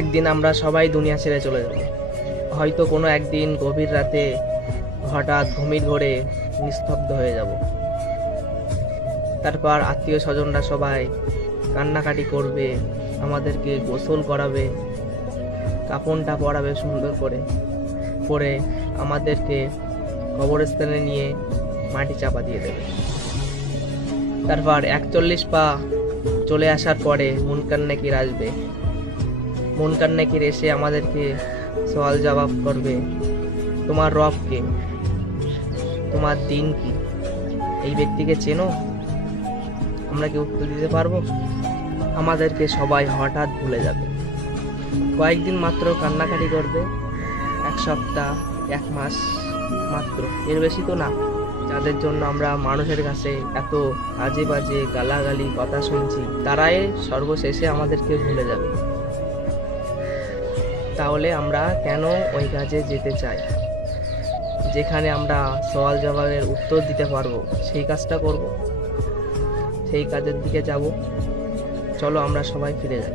একদিন আমরা সবাই দুনিয়া ছেড়ে চলে যাব। হয়তো কোনো একদিন গভীর রাতে হঠাৎ ঘুমির ঘোরে নিস্তব্ধ হয়ে যাব। তারপর আত্মীয় স্বজনরা সবাই কান্নাকাটি করবে, আমাদেরকে গোসল করাবে, কাফনটা পরাবে সুন্দর করে, পরে আমাদেরকে কবরস্থানে নিয়ে মাটি চাপা দিয়ে দেবে। তারপর 41 পা চলে আসার পরে মুনকার নাকির আসবে। মুনকার নাকির এসে আমাদেরকে সওয়াল জবাব করবে, তোমার রব কে, তোমার দিন কি, এই ব্যক্তিকে চেনো? আমরা কি উত্তর দিতে পারবো? আমাদেরকে সবাই হঠাৎ ভুলে যাবে। কয়েকদিন মাত্র কান্নাকাটি করবে, 1 সপ্তাহ 1 মাস মাত্র, এর বেশি তো না। যাদের জন্য আমরা মানুষের কাছে এত আজে বাজে গালাগালি কথা শুনছি, তারাই সর্বশেষে আমাদেরকে ভুলে যাবে। তাহলে আমরা কেন ওই কাজে যেতে চাই? যেখানে আমরা সওয়াল জবাবের উত্তর দিতে পারবো, সেই কাজটা করব, সেই কাজের দিকে যাব। চলো আমরা সবাই ফিরে যাই।